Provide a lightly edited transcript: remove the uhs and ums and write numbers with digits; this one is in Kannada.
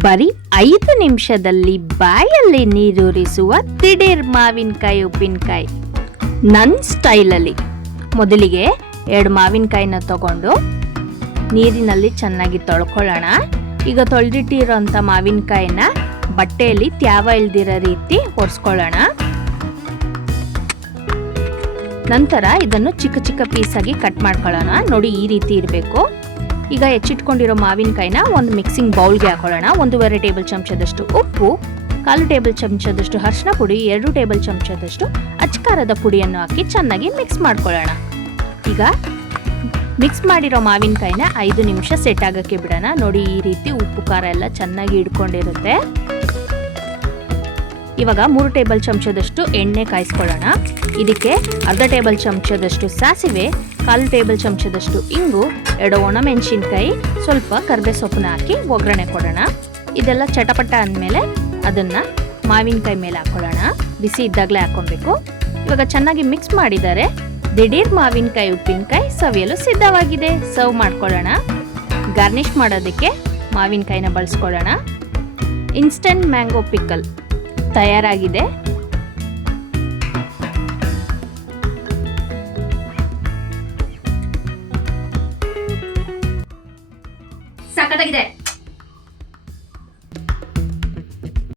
ಬರೀ 5 ನಿಮಿಷದಲ್ಲಿ ಬಾಯಲ್ಲಿ ನೀರೂರಿಸುವ ದಿಢೀರ್ ಮಾವಿನಕಾಯಿ ಉಪ್ಪಿನಕಾಯಿ ನನ್ನ ಸ್ಟೈಲಲ್ಲಿ. ಮೊದಲಿಗೆ 2 ಮಾವಿನಕಾಯಿನ ತಗೊಂಡು ನೀರಿನಲ್ಲಿ ಚೆನ್ನಾಗಿ ತೊಳ್ಕೊಳ್ಳೋಣ. ಈಗ ತೊಳೆದಿಟ್ಟಿರೋಂಥ ಮಾವಿನಕಾಯಿನ ಬಟ್ಟೆಯಲ್ಲಿ ತ್ಯಾವ ಇಲ್ದಿರೋ ರೀತಿ ಒರೆಸ್ಕೊಳ್ಳೋಣ. ನಂತರ ಇದನ್ನು ಚಿಕ್ಕ ಚಿಕ್ಕ ಪೀಸಾಗಿ ಕಟ್ ಮಾಡ್ಕೊಳ್ಳೋಣ. ನೋಡಿ, ಈ ರೀತಿ ಇರಬೇಕು. ಈಗ ಹೆಚ್ಚಿಟ್ಕೊಂಡಿರೋ ಮಾವಿನಕಾಯಿನ ಒಂದು ಮಿಕ್ಸಿಂಗ್ ಬೌಲ್ಗೆ ಹಾಕೊಳ್ಳೋಣ. 1.5 ಟೇಬಲ್ ಚಮಚದಷ್ಟು ಉಪ್ಪು, 1/4 ಟೇಬಲ್ ಚಮಚದಷ್ಟು ಅರಿಶಿನ ಪುಡಿ, 2 ಟೇಬಲ್ ಚಮಚದಷ್ಟು ಅಚ್ಚಕಾರದ ಪುಡಿಯನ್ನು ಹಾಕಿ ಚೆನ್ನಾಗಿ ಮಿಕ್ಸ್ ಮಾಡ್ಕೊಳ್ಳೋಣ. ಈಗ ಮಿಕ್ಸ್ ಮಾಡಿರೋ ಮಾವಿನಕಾಯಿನ 5 ನಿಮಿಷ ಸೆಟ್ ಆಗೋಕ್ಕೆ ಬಿಡೋಣ. ನೋಡಿ, ಈ ರೀತಿ ಉಪ್ಪು ಖಾರ ಎಲ್ಲ ಚೆನ್ನಾಗಿ ಹಿಡ್ಕೊಂಡಿರುತ್ತೆ. ಇವಾಗ 3 ಟೇಬಲ್ ಚಮಚದಷ್ಟು ಎಣ್ಣೆ ಕಾಯಿಸ್ಕೊಳ್ಳೋಣ. ಇದಕ್ಕೆ 1/2 ಟೇಬಲ್ ಚಮಚದಷ್ಟು ಸಾಸಿವೆ, 1/4 ಟೇಬಲ್ ಚಮಚದಷ್ಟು ಇಂಗು, 2 ಒಣಮೆಣಸಿನ್ಕಾಯಿ, ಸ್ವಲ್ಪ ಕರಿಬೇವು ಸೊಪ್ಪನ್ನ ಹಾಕಿ ಒಗ್ಗರಣೆ ಕೊಡೋಣ. ಇದೆಲ್ಲ ಚಟಪಟ ಅಂದಮೇಲೆ ಅದನ್ನು ಮಾವಿನಕಾಯಿ ಮೇಲೆ ಹಾಕೊಳ್ಳೋಣ. ಬಿಸಿ ಇದ್ದಾಗಲೇ ಹಾಕೊಬೇಕು. ಇವಾಗ ಚೆನ್ನಾಗಿ ಮಿಕ್ಸ್ ಮಾಡಿದರೆ ದಿಢೀರ್ ಮಾವಿನಕಾಯಿ ಉಪ್ಪಿನಕಾಯಿ ಸವಿಯಲು ಸಿದ್ಧವಾಗಿದೆ. ಸರ್ವ್ ಮಾಡ್ಕೊಳ್ಳೋಣ. ಗಾರ್ನಿಷ್ ಮಾಡೋದಕ್ಕೆ ಮಾವಿನಕಾಯಿನ ಬಳಸ್ಕೊಳ್ಳೋಣ. ಇನ್ಸ್ಟಂಟ್ ಮ್ಯಾಂಗೋ ಪಿಕಲ್ ತಯಾರಾಗಿದೆ. ಸಖತ್ತಾಗಿದೆ.